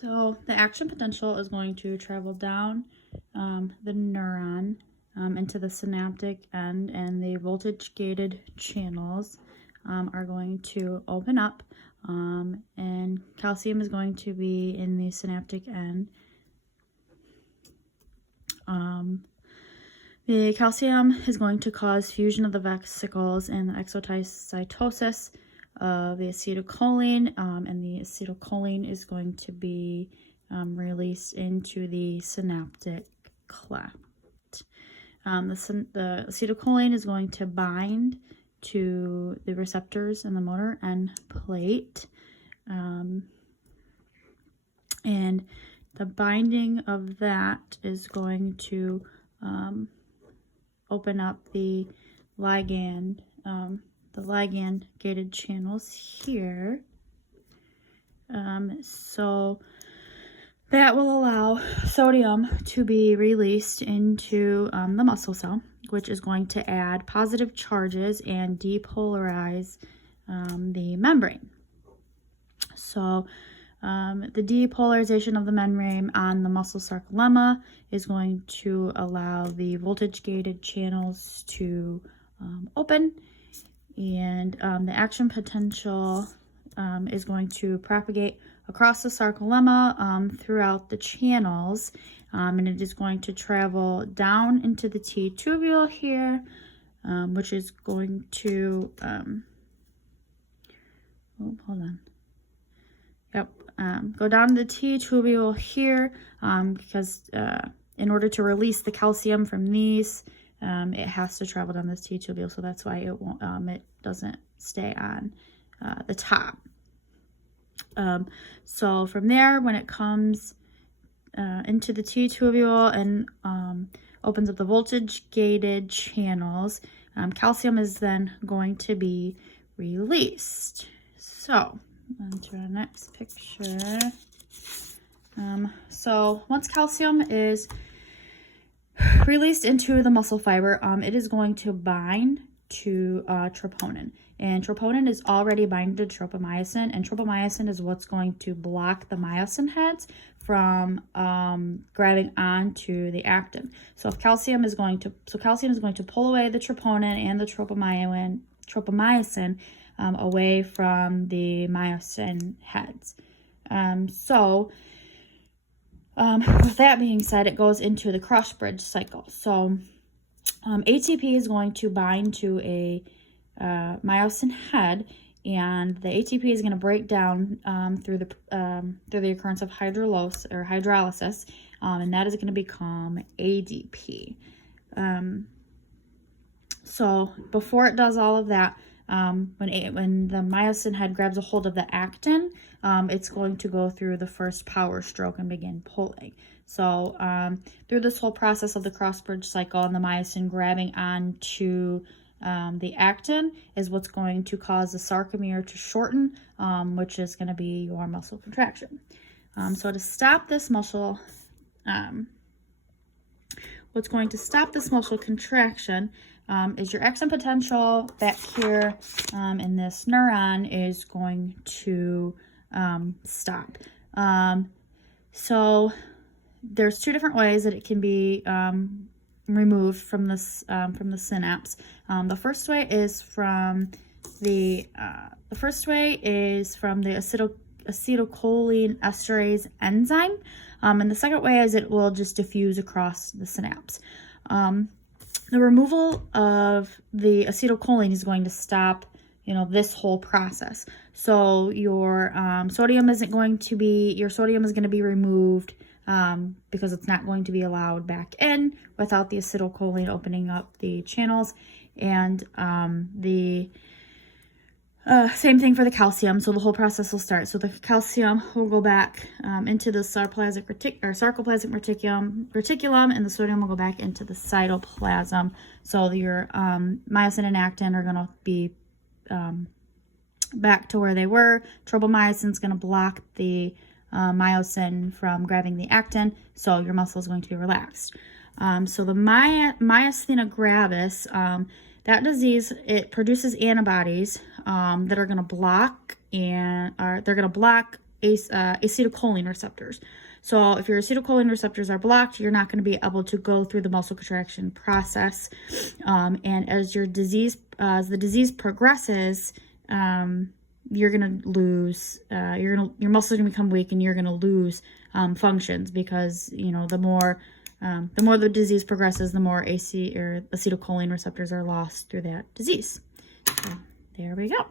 So the action potential is going to travel down the neuron into the synaptic end, and the voltage gated channels are going to open up, and calcium is going to be in the synaptic end. The calcium is going to cause fusion of the vesicles and the exocytosis of the acetylcholine, and the acetylcholine is going to be released into the synaptic cleft. The acetylcholine is going to bind to the receptors in the motor end plate, and the binding of that is going to open up the ligand gated channels here. So that will allow sodium to be released into the muscle cell, which is going to add positive charges and depolarize the membrane. So the depolarization of the membrane on the muscle sarcolemma is going to allow the voltage gated channels to open, and the action potential is going to propagate across the sarcolemma throughout the channels, and it is going to travel down into the T tubule here, which is going to go down to the T tubule here, because in order to release the calcium from these, it has to travel down this T tubule, so that's why it won't. It doesn't stay on the top. So from there, when it comes into the T tubule and opens up the voltage gated channels, calcium is then going to be released. So on to our next picture. So once calcium is released into the muscle fiber, it is going to bind to troponin. And troponin is already binding to tropomyosin, and tropomyosin is what's going to block the myosin heads from grabbing onto the actin. So if calcium is going to pull away the troponin and the tropomyosin away from the myosin heads. With that being said, it goes into the cross bridge cycle. So ATP is going to bind to a myosin head, and the ATP is going to break down through the occurrence of hydrolysis, and that is going to become ADP. So before it does all of that, when the myosin head grabs a hold of the actin, it's going to go through the first power stroke and begin pulling. So through this whole process of the cross bridge cycle and the myosin grabbing onto the actin is what's going to cause the sarcomere to shorten, which is going to be your muscle contraction. So to stop this muscle, what's going to stop this muscle contraction is your action potential back here in this neuron is going to stop. So there's two different ways that it can be removed from the synapse. The first way is from the acetylcholine esterase enzyme, and the second way is it will just diffuse across the synapse. The removal of the acetylcholine is going to stop, this whole process. So your sodium is going to be removed because it's not going to be allowed back in without the acetylcholine opening up the channels, and the same thing for the calcium. So the whole process will start. So the calcium will go back into the sarcoplasmic reticulum, and the sodium will go back into the cytoplasm. So your myosin and actin are going to be back to where they were. Tropomyosin is going to block the myosin from grabbing the actin, so your muscle is going to be relaxed. So the myasthenia gravis, that disease, it produces antibodies that are going to block acetylcholine receptors. So if your acetylcholine receptors are blocked, you're not going to be able to go through the muscle contraction process. And as the disease progresses, you're going to lose, your muscles are going to become weak, and you're going to lose functions, because, the more the disease progresses, the more acetylcholine receptors are lost through that disease. So there we go.